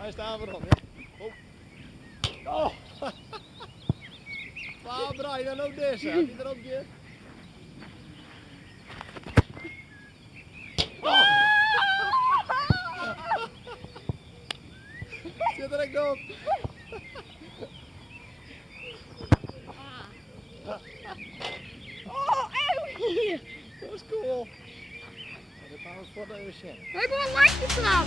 Hij staat voor dan, ja. Oh! Waar draai je dan ook deze? Heb je er ook je? Oh! Zit er echt op? Oh, eeuw! Dat is cool. Dat gaan we voor de oceaan. We hebben een lichtje trap.